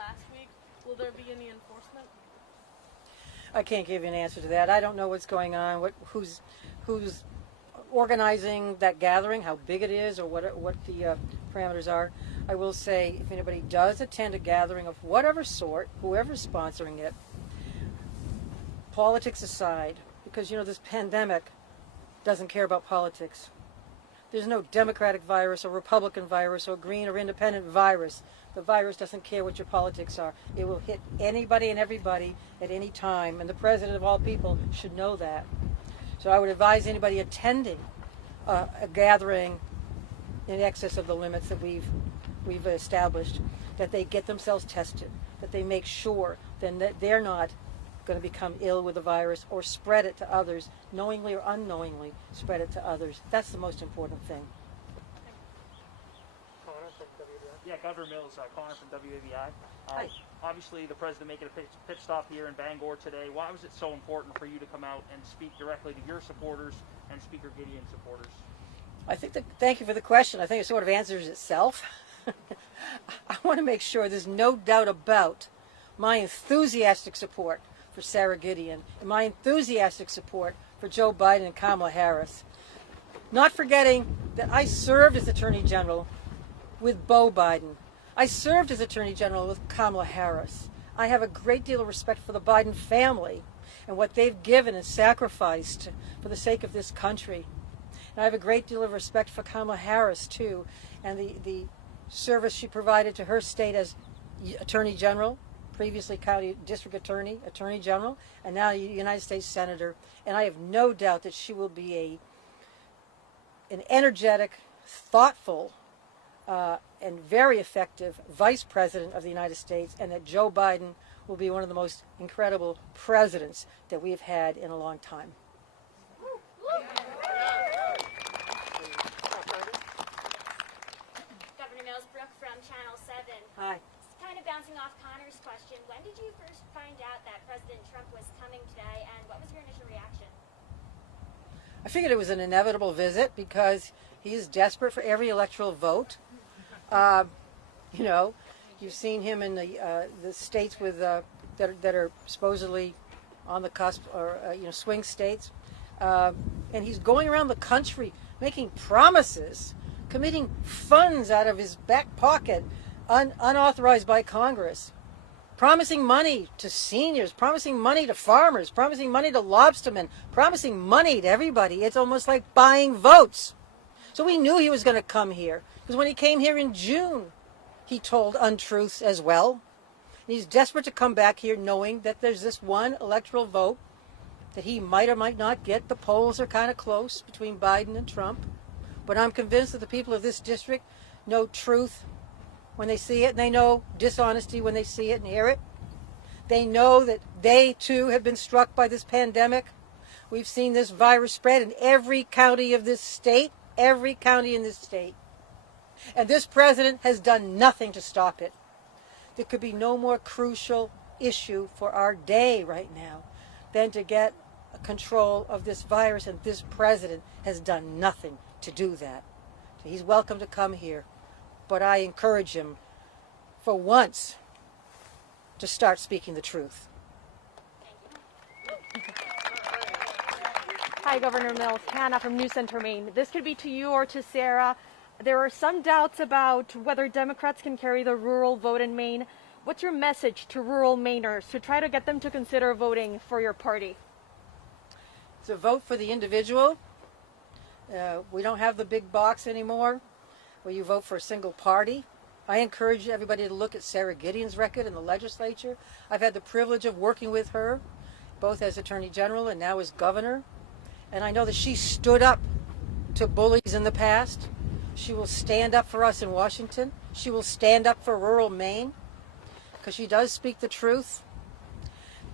last week. Will there be any enforcement? I can't give you an answer to that. I don't know what's going on, who's organizing that gathering, how big it is, or what the parameters are. I will say, if anybody does attend a gathering of whatever sort, whoever's sponsoring it, politics aside, because this pandemic doesn't care about politics. There's no Democratic virus or Republican virus or green or independent virus. The virus doesn't care what your politics are. It will hit anybody and everybody at any time, and the president of all people should know that. So I would advise anybody attending a gathering in excess of the limits that we've established, that they get themselves tested, that they make sure then that they're not going to become ill with the virus or spread it to others, knowingly or unknowingly spread it to others. That's the most important thing. Yeah, Governor Mills, Connor from WAVI. Hi. Obviously, the president making a pit stop here in Bangor today. Why was it so important for you to come out and speak directly to your supporters and Speaker Gideon's supporters? Thank you for the question. I think it sort of answers itself. I want to make sure there's no doubt about my enthusiastic support for Sarah Gideon and my enthusiastic support for Joe Biden and Kamala Harris. Not forgetting that I served as Attorney General with Beau Biden. I served as Attorney General with Kamala Harris. I have a great deal of respect for the Biden family and what they've given and sacrificed for the sake of this country. And I have a great deal of respect for Kamala Harris, too, and the service she provided to her state as Attorney General, previously County District Attorney, Attorney General, and now United States Senator. And I have no doubt that she will be an energetic, thoughtful, and very effective Vice President of the United States, and that Joe Biden will be one of the most incredible presidents that we've had in a long time. Governor Mills, Brooke from Channel 7. Hi. Kind of bouncing off Connor's question, when did you first find out that President Trump was coming today, and what was your initial reaction? I figured it was an inevitable visit because he is desperate for every electoral vote. You've seen him in the states with that are supposedly on the cusp, or swing states, and he's going around the country making promises, committing funds out of his back pocket, unauthorized by Congress, promising money to seniors, promising money to farmers, promising money to lobstermen, promising money to everybody. It's almost like buying votes. So we knew he was going to come here, because when he came here in June, he told untruths as well. And he's desperate to come back here knowing that there's this one electoral vote that he might or might not get. The polls are kind of close between Biden and Trump. But I'm convinced that the people of this district know truth when they see it, and they know dishonesty when they see it and hear it. They know that they, too, have been struck by this pandemic. We've seen this virus spread in every county of this state, every county in this state. And this president has done nothing to stop it. There could be no more crucial issue for our day right now than to get control of this virus, and this president has done nothing to do that. So he's welcome to come here, but I encourage him, for once, to start speaking the truth. Hi, Governor Mills. Hannah from News Center, Maine. This could be to you or to Sarah. There are some doubts about whether Democrats can carry the rural vote in Maine. What's your message to rural Mainers to try to get them to consider voting for your party? It's a vote for the individual. We don't have the big box anymore where you vote for a single party. I encourage everybody to look at Sarah Gideon's record in the legislature. I've had the privilege of working with her, both as Attorney General and now as Governor. And I know that she stood up to bullies in the past. She will stand up for us in Washington. She will stand up for rural Maine, because she does speak the truth.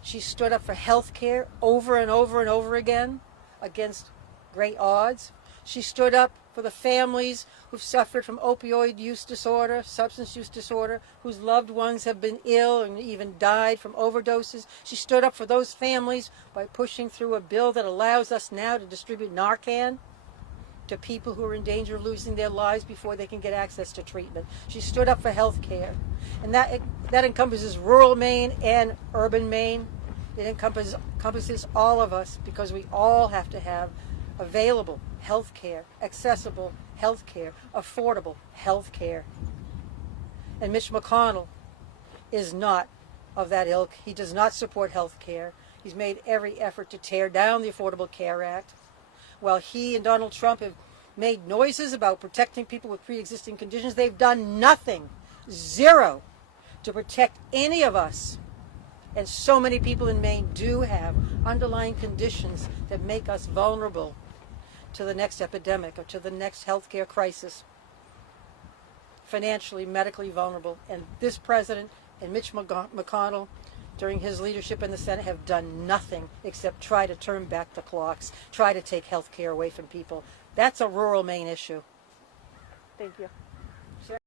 She stood up for health care over and over and over again against great odds. She stood up for the families who've suffered from opioid use disorder, substance use disorder, whose loved ones have been ill and even died from overdoses. She stood up for those families by pushing through a bill that allows us now to distribute Narcan to people who are in danger of losing their lives before they can get access to treatment. She stood up for health care. And that That encompasses rural Maine and urban Maine. It encompasses all of us because we all have to have available health care, accessible health care, affordable health care. And Mitch McConnell is not of that ilk. He does not support health care. He's made every effort to tear down the Affordable Care Act. While he and Donald Trump have made noises about protecting people with pre-existing conditions, they've done nothing, zero, to protect any of us. And so many people in Maine do have underlying conditions that make us vulnerable to the next epidemic or to the next healthcare crisis. Financially, medically vulnerable. And this president and Mitch McConnell, during his leadership in the Senate, have done nothing except try to turn back the clocks, try to take health care away from people. That's a rural Maine issue. Thank you.